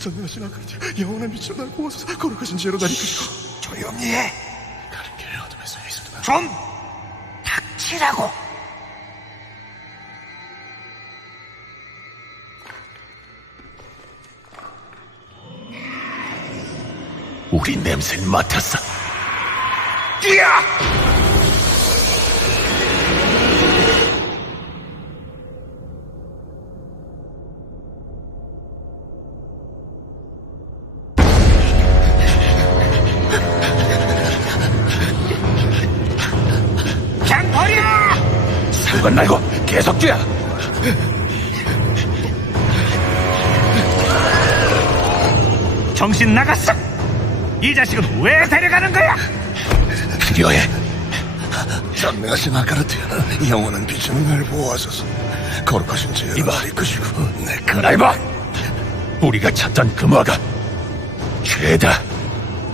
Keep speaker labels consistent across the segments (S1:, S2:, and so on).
S1: 전능하신 아버지 영원한 빛으로 날 구하소서 거룩하신 죄로 날 이끄시고
S2: 조용히 해.
S1: 가는 길을 어둠에 서 있습니다
S2: 좀 닥치라고. 우리 냄새를 맡았어. 뛰어! 상관 말고 계속 뛰어! 정신 나갔어! 이 자식은 왜 데려가는 거야? 필요해.
S1: 전능하신 아가르트 영원한 빛으로 날 보호하소서 거룩하신 죄로
S2: 이봐.
S1: 날 이끄시고 내
S2: 그날 봐! 우리가 찾던 금화가 죄다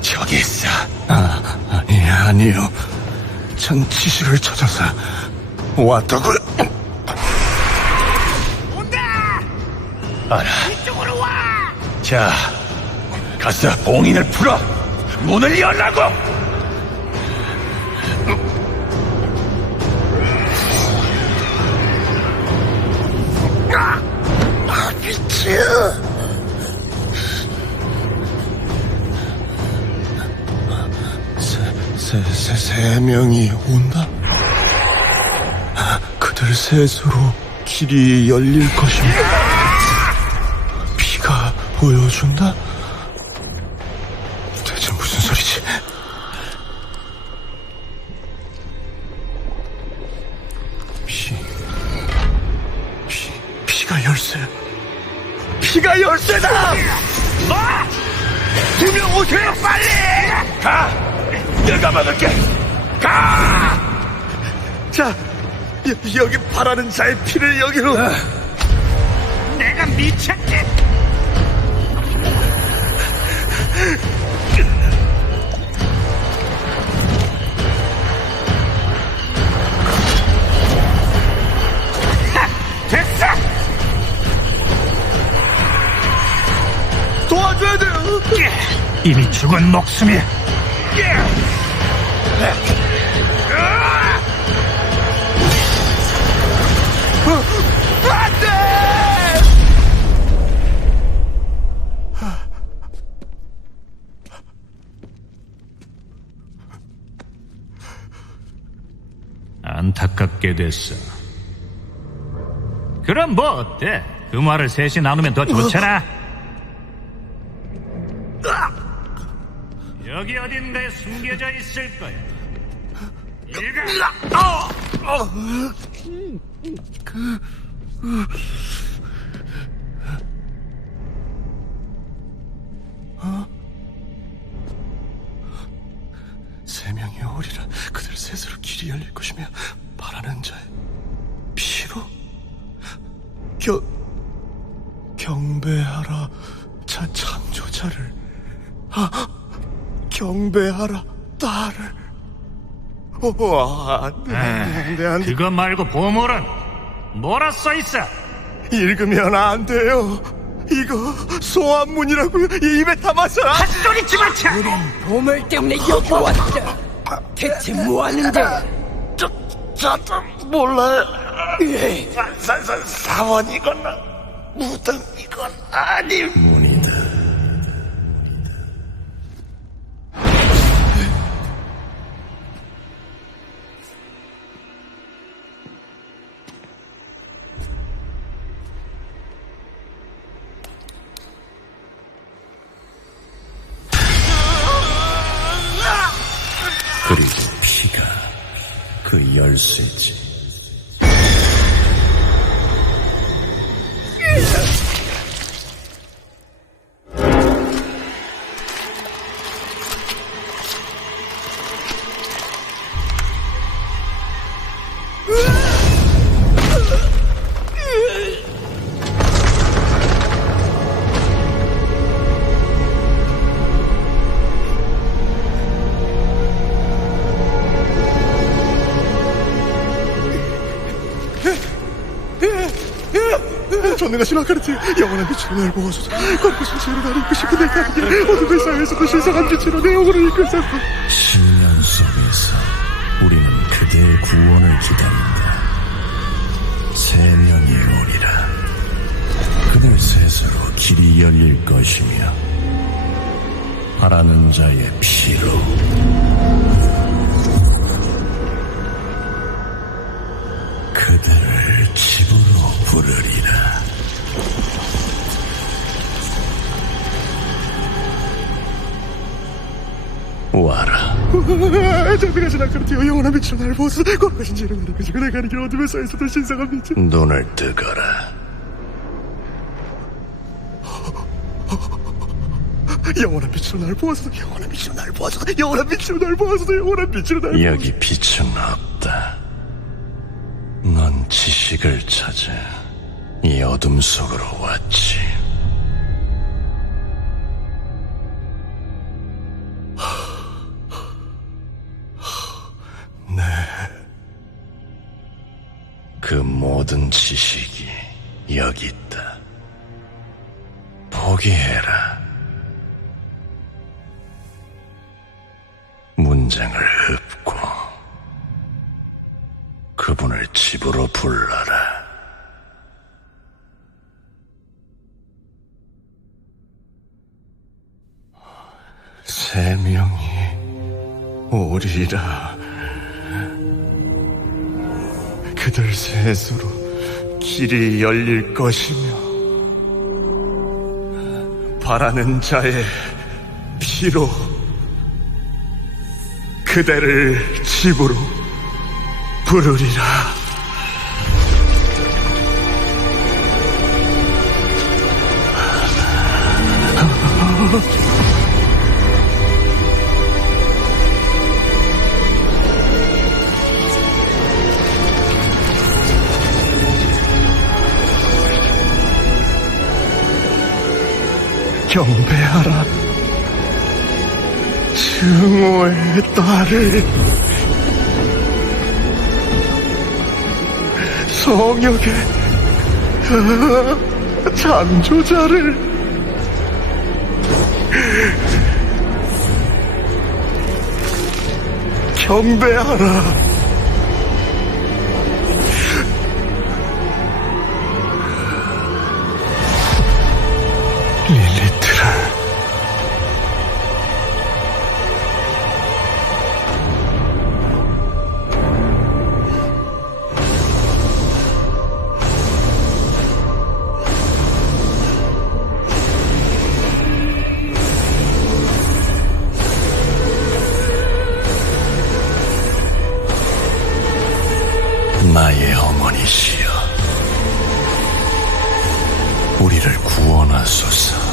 S2: 저기 있어.
S1: 아, 아니, 아니요. 전 지식을 찾아서 왔다고요.
S2: 온다! 알아. 이쪽으로 와! 자, 가서 봉인을 풀어! 문을 열라고!
S1: 아. 세, 세, 세, 세 명이 온다? 아, 그들 셋으로 길이 열릴 것입니다. 피가 보여준다? 대체 무슨 소리지? 피, 피, 피가 열쇠. 피가 열쇠다!
S2: 뭐? 두명 오세요, 빨리! 가! 내가 막을게! 가!
S1: 자, 여, 여기 바라는 자의 피를 여기로.
S2: 내가 미쳤지? 하, 됐어!
S1: 도와줘야 돼요.
S2: 예, 이미 죽은 목숨이 안타깝게 됐어. 그럼 뭐 어때? 그 말을 셋이 나누면 더 좋잖아. 여기 어딘가에 숨겨져 있을 거야. 일가.
S1: 세 명이 오리라 그들 셋으로 길이 열릴 것이며 경배하라 딸을 오, 안 돼, 안 돼, 안 돼.
S2: 그거 말고 보물은 뭐라 써 있어?
S1: 읽으면 안 돼요. 이거 소환문이라고요. 입에 담아서. 안
S2: 소리 좀 하자.
S3: 보물 때문에 여기 왔다. 대체 뭐 하는데?
S1: 저, 저도 몰라요.
S3: 으이,
S1: 사, 사, 사, 사원이건 무덤이건 아니 문이
S4: 그 열쇠지.
S1: 전능하신 아카르트 영원한 빛으로 날 보호소서 거룩하신 지혜로 나를 이끄시고 내가 함께 어둠의 사회에서도 신성한 빛으로 내 영혼을 이끌소서
S4: 10년 속에서 우리는 그대의 구원을 기다린다. 세 명이 오리라. 그들 셋으로 길이 열릴 것이며 바라는 자의 피로 부르리라. 와라.
S1: 전능하신 아카르트 영원한 빛으로 나를 보호소서 거룩하신 지혜로 나를 이끄시고 내가 하는 길 어둠의 사회에서도 신성한 빛으로
S4: 눈을 뜨거라.
S1: 영원한 빛으로 나를 보호소서 영원한 빛으로 나를 보호소서 영원한 빛으로 나를 보호소서 영원한 빛으로 나를 보호소서
S4: 여기 빛은 없다. 넌 지식을 찾아 이 어둠 속으로 왔지. 네. 그 모든 지식이 여기 있다. 포기해라. 문장을 읊고 그분을 집으로 불러라. 세 명이 오리라.
S1: 그들 셋으로 길이 열릴 것이며 바라는 자의 피로 그대를 집으로 부르리라. 경배하라. 증오의 딸을 성역의 아, 창조자를 경배하라. 릴리트라.
S4: 어머니시여. 우리를 구원하소서.